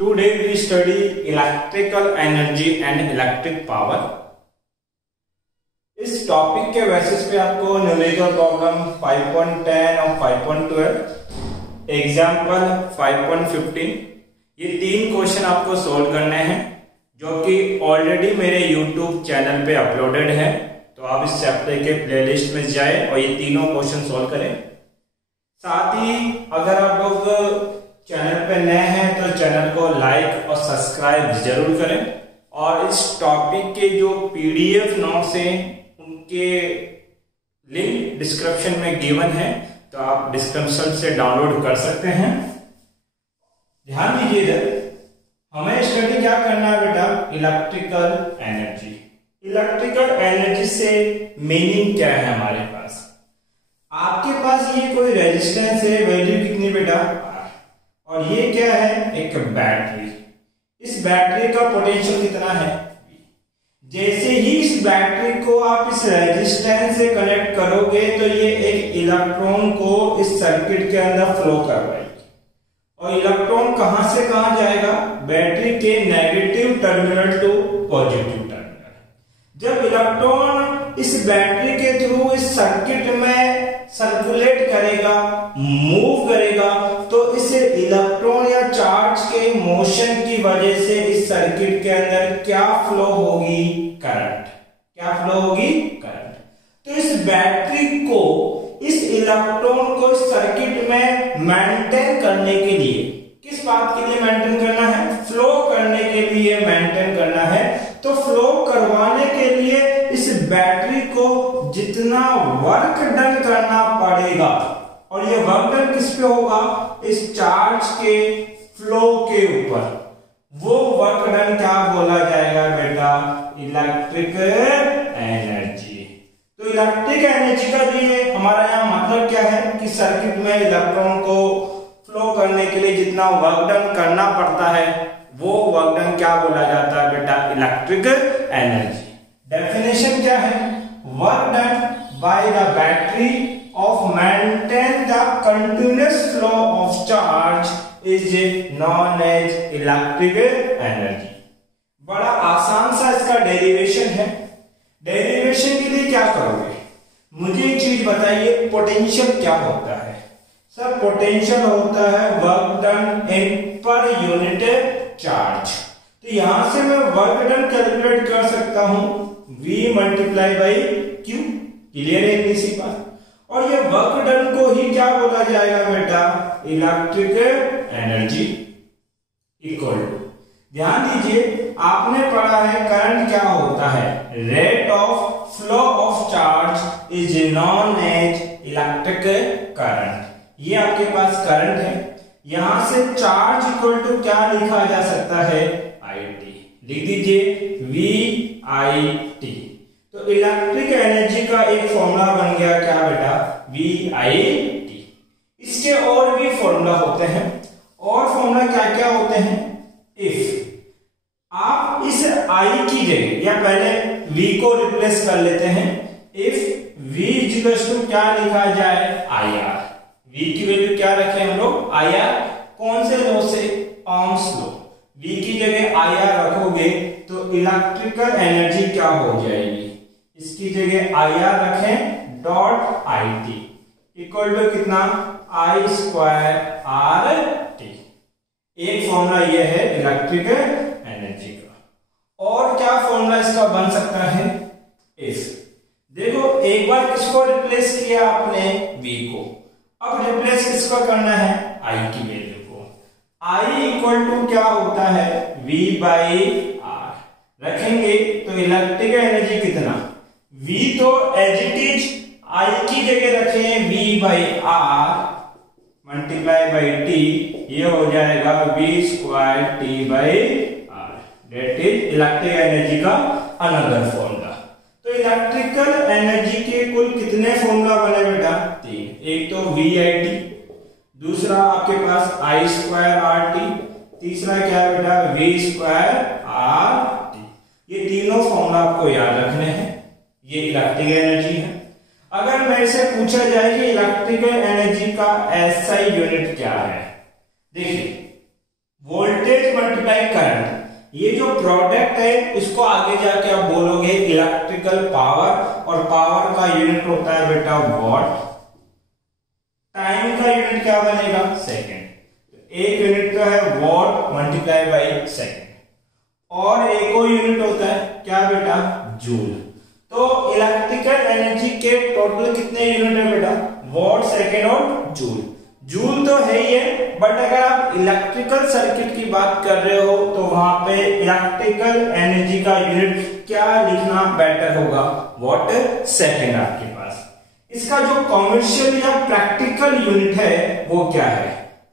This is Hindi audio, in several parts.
Today we study electrical energy and electric power। इस टॉपिक के बेसिस पे आपको न्यूमेरिकल प्रॉब्लम 5.10 और 5.12, एग्जाम्पल 5.15 ये 3 क्वेश्चन आपको सोल्व करने हैं जो कि ऑलरेडी मेरे YouTube चैनल पे अपलोडेड है। तो आप इस चैप्टर के प्लेलिस्ट में जाए और ये तीनों क्वेश्चन सोल्व करें। साथ ही अगर आप लोग चैनल पे नए हैं तो चैनल को लाइक और सब्सक्राइब जरूर करें और इस टॉपिक के जो पीडीएफ नोट्स हैं उनके लिंक डिस्क्रिप्शन में गिवन है, तो आप डिस्क्रिप्शन से डाउनलोड कर सकते हैं। ध्यान दीजिए, हमें स्टडी क्या करना है बेटा, इलेक्ट्रिकल एनर्जी। इलेक्ट्रिकल एनर्जी से मीनिंग क्या है हमारे पास। आपके पास ये कोई रेजिस्टेंस है, वैल्यू कितनी बेटा, और ये क्या है, एक बैटरी। इस बैटरी का पोटेंशियल कितना है, जैसे ही इस बैटरी को आप इस रेजिस्टेंस से कनेक्ट करोगे तो ये एक इलेक्ट्रॉन को इस सर्किट के अंदर फ्लो करवाएगी। और इलेक्ट्रॉन कहां से कहां जाएगा, बैटरी के negative terminal to positive terminal. जब इलेक्ट्रॉन इस बैटरी के थ्रू इस सर्किट में सर्कुलेट करेगा, मूव करेगा, तो इस इलेक्ट्रॉन या चार्ज के मोशन की वजह से इस सर्किट के अंदर क्या फ्लो होगी, करंट। क्या फ्लो होगी, करंट। तो इस बैटरी को, इस इलेक्ट्रॉन को इस सर्किट में मेंटेन करने के लिए, किस बात के लिए मेंटेन करना है, फ्लो करने के लिए मेंटेन करना है। तो फ्लो करवाने के लिए इस बैटरी को जितना वर्क डन करना पड़ेगा, और ये वर्क डन किस पे होगा, इस चार्ज के फ्लो के ऊपर, वो वर्क डन क्या बोला जाएगा बेटा, इलेक्ट्रिक एनर्जी। तो इलेक्ट्रिक एनर्जी का लिए हमारा यहाँ मतलब क्या है कि सर्किट में इलेक्ट्रॉन को फ्लो करने के लिए जितना वर्क डन करना पड़ता है वो वर्क डन क्या बोला जाता है बेटा, इलेक्ट्रिक एनर्जी। डेफिनेशन क्या है, work done by the battery of maintain the continuous flow of charge is known as electric energy. बड़ा आसान सा इसका डेरिवेशन है। डेरिवेशन के लिए क्या करोगे, मुझे एक चीज बताइए, पोटेंशियल क्या होता है। सर पोटेंशियल होता है work done in per unit charge. तो यहां से मैं वर्क डन कैलकुलेट कर सकता हूं V multiply by Q। Clear है इतनी सी बात। और ये वर्क डन को ही क्या बोला जाएगा बेटा, इलेक्ट्रिक एनर्जी इक्वल टू, ध्यान दीजिए आपने पढ़ा है करंट क्या होता है, rate of flow of charge is known as electric current. ये आपके पास करंट है, यहां से चार्ज इक्वल टू क्या लिखा जा सकता है, IT। लिख दीजिए VIT। तो इलेक्ट्रिक एनर्जी का एक फॉर्मूला बन गया क्या बेटा, VIT। इसके और भी फॉर्मूला होते हैं, और फॉर्मूला क्या क्या होते हैं, इफ आप इस I की जगह, या पहले V को रिप्लेस कर लेते हैं, इफ V इक्वल्स टू क्या लिखा जाए, IR। V की वैल्यू क्या रखें हम लोग, IR। कौन से लॉ से, ओम्स लॉ। V की जगह IR रखोगे तो इलेक्ट्रिकल एनर्जी क्या हो जाएगी, इसकी जगह IR रखें डॉट IT इक्वल टू कितना, I स्क्वायर RT। एक फॉर्मूला ये है इलेक्ट्रिक एनर्जी का। और क्या फॉर्मूला इसका बन सकता है, इफ देखो एक बार किसको रिप्लेस किया आपने, V को, अब रिप्लेस किसको करना है, I की वैल्यू को। I इक्वल टू क्या होता है, V बाई R रखेंगे तो इलेक्ट्रिक एनर्जी कितना, V तो एज इट इज I की जगह रखें V by R multiply by T, ये हो जाएगा V square T by R, that is electric energy का अनदर फॉर्मूला। तो इलेक्ट्रिकल एनर्जी के कुल कितने फॉर्मूला बने बेटा, 3। एक तो VIT, दूसरा आपके पास I स्क्वायर RT, तीसरा क्या है बेटा, V स्क्वायर RT। ये तीनों फॉर्मूला आपको याद रखने हैं। ये इलेक्ट्रिक एनर्जी है। अगर मेरे से पूछा जाए कि इलेक्ट्रिकल एनर्जी का SI यूनिट क्या है, देखिए वोल्टेज से मल्टीप्लाई करंट, ये जो प्रोडक्ट है इसको आगे जाके आप बोलोगे इलेक्ट्रिकल पावर, और पावर का यूनिट होता है बेटा वॉट, टाइम का यूनिट क्या बनेगा सेकंड, एक यूनिट तो है वॉट मल्टीप्लाई बाई सेकंड, और एक और यूनिट होता है क्या बेटा जूल। तो इलेक्ट्रिकल एनर्जी के टोटल कितने यूनिट है बेटा वॉट, सेकंड और जूल। जूल तो है ही है, बट अगर आप इलेक्ट्रिकल सर्किट की बात कर रहे हो तो वहां पे इलेक्ट्रिकल एनर्जी का यूनिट क्या लिखना बेटर होगा, वॉट सेकंड आपके पास। इसका जो कॉमर्शियल या प्रैक्टिकल यूनिट है वो क्या है,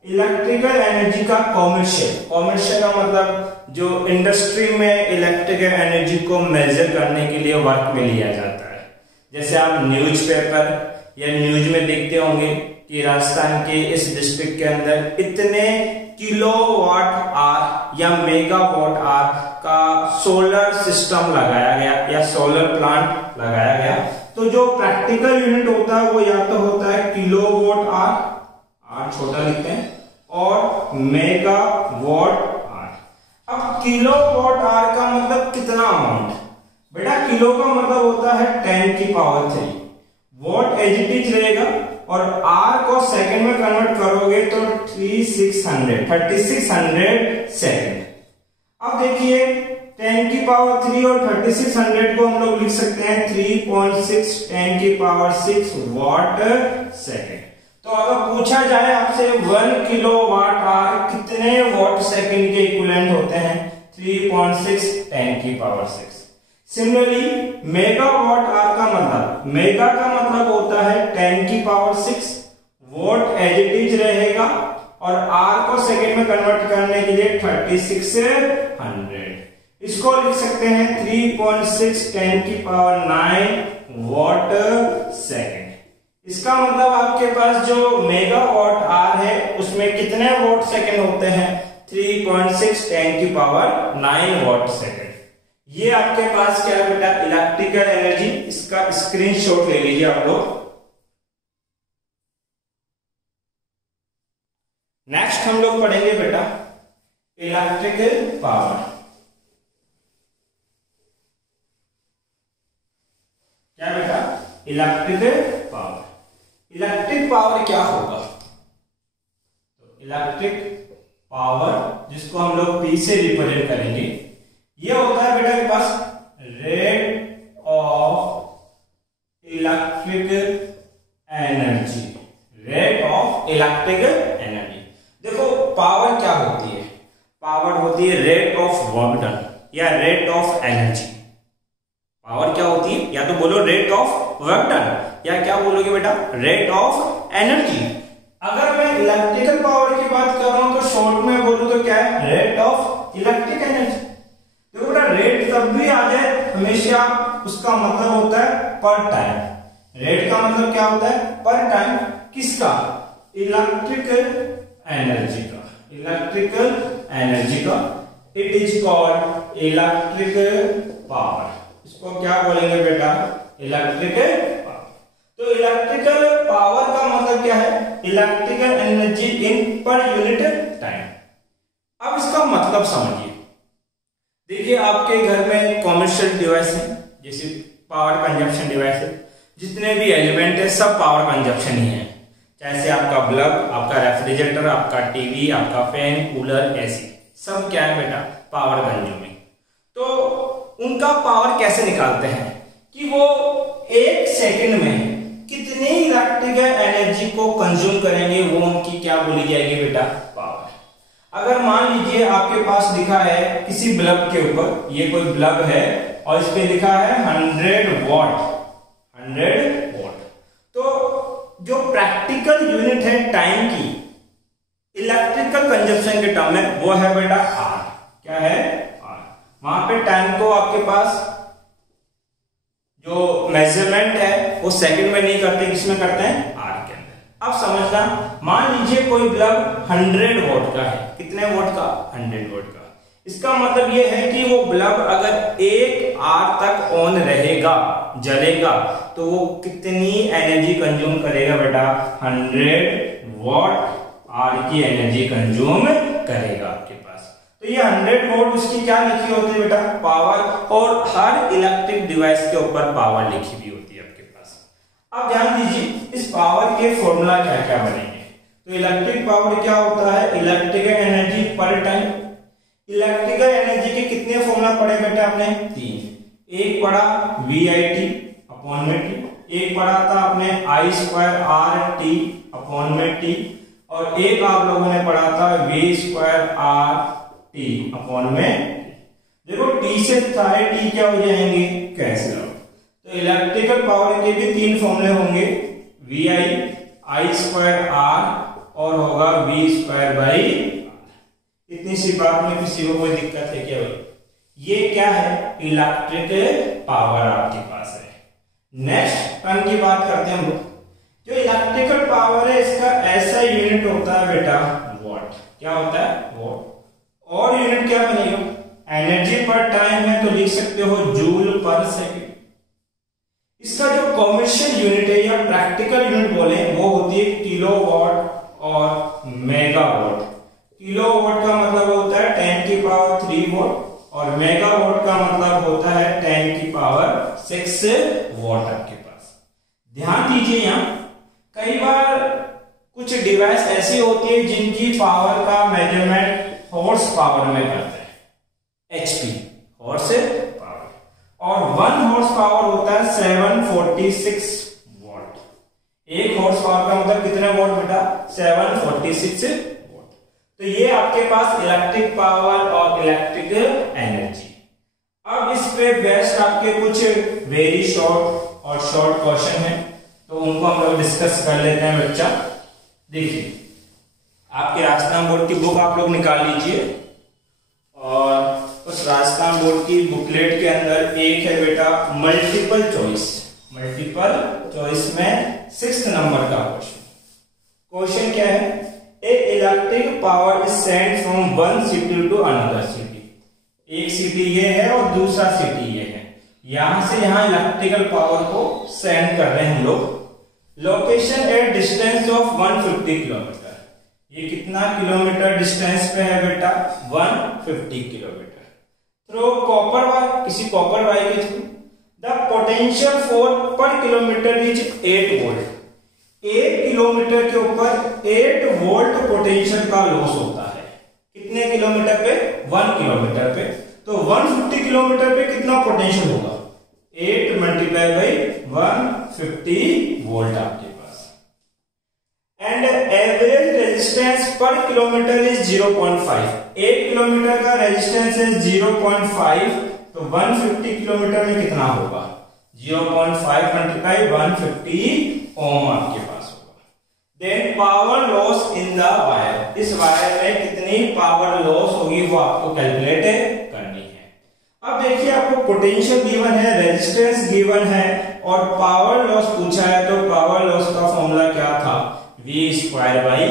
इलेक्ट्रिकल एनर्जी का कॉमर्शियल का मतलब जो इंडस्ट्री में इलेक्ट्रिकल एनर्जी को मेजर करने के लिए वर्क में लिया जाता है। जैसे आप न्यूज़पेपर या न्यूज में देखते होंगे कि राजस्थान के इस डिस्ट्रिक्ट के अंदर इतने किलोवाट आवर या मेगावाट आवर का सोलर सिस्टम लगाया गया या सोलर प्लांट लगाया गया। तो जो प्रैक्टिकल यूनिट होता है वो या तो होता है किलोवाट आवर, आर छोटा लिखते हैं, और मेगावाट आवर। अब किलोवाट आवर का मतलब कितना अमाउंट, बेटा किलो का मतलब होता है 10 की power 3, watt as it is रहेगा, और आर को सेकंड में कन्वर्ट करोगे तो 3600 सेकंड। अब देखिए 10 की पावर 3 और 3600 को हम लोग लिख सकते हैं 3.6 10 की पावर 6 वॉट सेकंड। तो अगर पूछा जाए आपसे 1 किलोवाट आवर कितने वॉट सेकंड के इक्विवेलेंट होते हैं, 3.6 10 की पावर 6। सिमिलरली मेगावाट आवर का मतलब, मेगा का मतलब होता है 10 की power 6, watt as it is रहेगा, और आर को सेकंड में कन्वर्ट करने के लिए 3600। इसको लिख सकते हैं 3.6 10 की पावर 9 वॉट सेकंड। इसका मतलब आपके पास जो मेगावाट आवर है उसमें कितने वॉट सेकंड होते हैं, 3.6 10 की पावर 9 वॉट सेकंड। ये आपके पास क्या है बेटा इलेक्ट्रिकल एनर्जी, इसका स्क्रीनशॉट ले लीजिए आप लोग। नेक्स्ट हम लोग पढ़ेंगे बेटा इलेक्ट्रिकल पावर। क्या बेटा इलेक्ट्रिकल पावर, इलेक्ट्रिक पावर क्या होगा, तो इलेक्ट्रिक पावर जिसको हम लोग P से रिप्रेजेंट करेंगे, ये होता है बेटा के पास rate of electrical energy, rate of electrical energy. देखो पावर क्या होती है, पावर होती है रेट ऑफ वर्क डन या रेट ऑफ एनर्जी। पावर क्या होती है, या तो बोलो रेट ऑफ वर्क डन या क्या बोलोगे बेटा रेट ऑफ एनर्जी। अगर मैं इलेक्ट्रिकल पावर की बात कर रहा हूं तो शॉर्ट में बोलूं तो क्या है रेट ऑफ इलेक्ट्रिक एनर्जी। देखो बेटा रेट तब भी आ जाए हमेशा उसका मतलब होता है पर टाइम। रेट का मतलब क्या होता है पर टाइम, किसका इलेक्ट्रिकल एनर्जी का, इलेक्ट्रिकल एनर्जी का। It is called electrical power. इसको क्या बोलेंगे बेटा इलेक्ट्रिकल पावर। तो इलेक्ट्रिकल पावर का मतलब क्या है electrical energy in per unit time. अब इसका मतलब समझिए, देखिए आपके घर में कॉमर्शियल डिवाइस है जैसे पावर कंजप्शन डिवाइस है, जितने भी एलिमेंट है सब पावर कंजप्शन ही है। जैसे आपका बल्ब, आपका रेफ्रिजरेटर, आपका टीवी, आपका फैन, कूलर, एसी, सब क्या है बेटा पावर कंज्यूमिंग। तो उनका पावर कैसे निकालते हैं कि वो एक सेकंड में कितनी इलेक्ट्रिकल एनर्जी को कंज्यूम करेंगे, वो उनकी क्या बोली जाएगी बेटा पावर। अगर मान लीजिए आपके पास लिखा है किसी बल्ब के ऊपर, ये कोई बल्ब है और इस पे लिखा है 100 वॉट, 100 वॉट। तो जो प्रैक्टिकल यूनिट है टाइम की इलेक्ट्रिकल कंजप्शन के टर्म में वो है बेटा आर। क्या है आर। वहां पे टाइम को आपके पास जो मेजरमेंट है वो सेकंड में नहीं करते, किसमें करते हैं आर के अंदर। अब समझना, मान लीजिए कोई बल्ब 100 वॉट का है, कितने वॉट का 100 वॉट का। इसका मतलब ये है कि वो बल्ब अगर 1 आवर तक ऑन रहेगा, जलेगा, तो वो कितनी एनर्जी कंज्यूम करेगा बेटा 100 वॉट आर की एनर्जी कंज्यूम करेगा आपके पास। तो तो ये 100 वोल्ट उसकी क्या लिखी होती है बेटा, पावर, और हर इलेक्ट्रिक डिवाइस के ऊपर पावर लिखी भी होती है आपके पास। अब ध्यान दीजिए इस पावर के फॉर्मूला क्या क्या बनेंगे। तो इलेक्ट्रिक पावर क्या होता है, इलेक्ट्रिकल एनर्जी पर टाइम। इलेक्ट्रिकल एनर्जी के कितने फॉर्मूला पढ़े बेटा आपने, 3। एक पढ़ा VIT अपॉन में टी, एक पढ़ा था आपने I²RT अपॉन में टी, और एक आप लोगों ने पढ़ा था V²RT अपॉन में। देखो टी से सारे टी क्या हो जाएंगे, कैंसिल आउट। तो इलेक्ट्रिकल पावर के भी 3 फॉर्मूले होंगे, VI, I²R और होगा V²/R। इतनी सी बात में किसी को कोई दिक्कत है क्या भाई? ये क्या है, इलेक्ट्रिकल पावर आपके पास है। नेक्स्ट टर्म की बात करते हैं हम लोग। जो इलेक्ट्रिकल पावर है इसका ऐसा यूनिट होता है बेटा वॉट। क्या होता है, वॉट। और यूनिट क्या बनेगा, एनर्जी पर टाइम है तो लिख सकते हो जूल पर सेकंड। इसका जो कॉमर्शियल यूनिट है या प्रैक्टिकल यूनिट बोले वो होती है किलोवाट और मेगावाट। किलोवाट का मतलब होता है 10³ वॉट और मेगावाट का मतलब होता है 10⁶ वॉट आपके पास। ध्यान दीजिए यहाँ कई बार कुछ डिवाइस ऐसी होती है जिनकी पावर का मेजरमेंट हॉर्स पावर में करते हैं, HP हॉर्स पावर, और 1 हॉर्स पावर होता है 746 वॉट। 1 हॉर्स पावर का मतलब कितने वॉट बेटा, 746 वॉट। तो ये आपके पास इलेक्ट्रिक पावर और इलेक्ट्रिकल एनर्जी। अब इस पे बेस्ट आपके कुछ वेरी शॉर्ट और शॉर्ट क्वेश्चन है तो उनको हम लोग डिस्कस कर लेते हैं बच्चा। देखिए आपके राजस्थान बोर्ड की बुक आप लोग निकाल लीजिए और उस राजस्थान बोर्ड की बुकलेट के अंदर एक है बेटा मल्टीपल चॉइस। मल्टीपल चॉइस में 6th नंबर का क्वेश्चन क्या है, a electric power is sent from one city to another city. एक सिटी ये है और दूसरा सिटी ये है, यहां से यहां इलेक्ट्रिकल पावर को सेंड कर रहे हैं हम लोग। Location at distance of 150 kilometre. ये कितना किलोमीटर डिस्टेंस पे है बेटा, 150 किलोमीटर। थ्रू कॉपर वायर, किसी कॉपर वायर के थ्रू द पोटेंशियल फॉर पर किलोमीटर इज 8 वोल्ट। 1 किलोमीटर के ऊपर 8 वोल्ट पोटेंशियल का लॉस होता है। कितने किलोमीटर पे, 1 किलोमीटर पे। तो 150 किलोमीटर पे कितना पोटेंशियल होगा, 8 मल्टीप्लाई बाई 150 वोल्ट आपके पास। एंड एवरेज रेजिस्टेंस पर किलोमीटर इज 0.5। 1 किलोमीटर का रेजिस्टेंस है 0.5, तो 150 किलोमीटर में कितना होगा, 0.5 मल्टीप्लाई 150 ओम आपके पास होगा। Then power loss in the wire, इस वायर में कितनी पावर लॉस होगी वो आपको कैलकुलेट करनी है। अब देखिए आपको पोटेंशियल गिवन है, रेजिस्टेंस गिवन है और पावर लॉस पूछा है, तो पावर लॉस का फॉर्मूला क्या था, V²/R।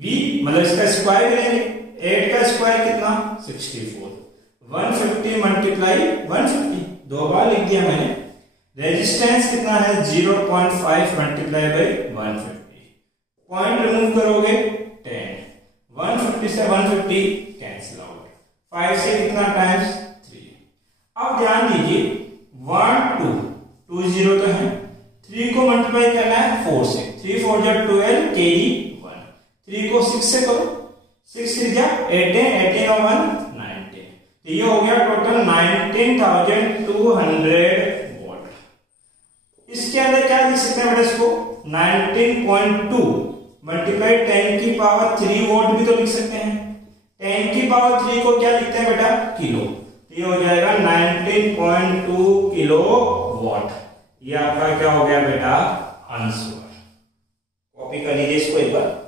V मतलब इसका स्क्वायर लेंगे, 8 का स्क्वायर कितना 64, 150 मल्टीप्लाई 150 दो बार लिख दिया मैंने। रेजिस्टेंस कितना है 0.5 मल्टीप्लाई बाई 150, पॉइंट रिमूव करोगे 10, 150 से 150 कैंसिल आउट, 5 से कितना टाइम्स 3। अब ध्यान दीजिए 1 2 2 0 तो है, 3 को मल्टीप्लाई करना है 4 से, 3 4 जा 12 कैरी 1, 3 को 6 से करो, 6 3 जा 18, 18 और 1 19, तो ये हो गया टोटल 19,200 वोल्ट। इसके अंदर क्या लिख सकते हैं बेटा, इसको 19.2 मल्टीप्लाई 10⁻³ वोल्ट भी तो लिख सकते हैं। 10⁻³ को क्या लिखते हैं बेटा, किलो, तो ये हो जाएगा 19.2 किलो वॉट। ये आपका क्या हो गया बेटा, आंसर। कॉपी कर लीजिए इसको एक बार।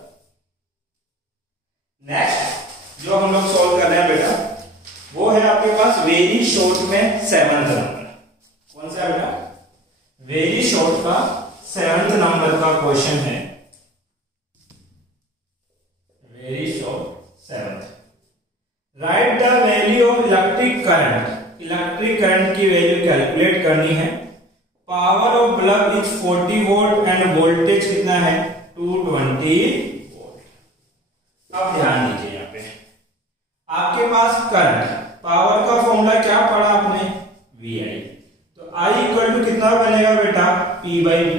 नेक्स्ट जो हम लोग सॉल्व कर रहे हैं बेटा वो है आपके पास वेरी शॉर्ट में 7th नंबर। कौन सा बेटा, वेरी शॉर्ट का 7th नंबर का क्वेश्चन है। Very short 7th। Right the value of electric current. Electric current की वैल्यू कैलकुलेट करनी है। Power of bulb is 40 volt end voltage कितना है 220 वोल्ट। अब ध्यान दीजिए यहाँ पे, आपके पास करंट, पावर का फॉर्मूला क्या पढ़ा आपने, VI। तो I इक्वल टू कितना बनेगा बेटा, P बाई V।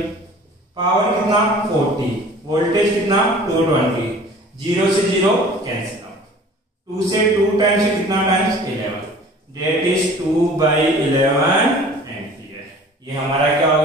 पावर कितना 40, वोल्टेज कितना 220, 0 से 0 कैंसिल आउट, 2 से 2 टाइम्स से कितना टाइम्स 11, डेट इज 2/11 एम्पियर। ये हमारा क्या हो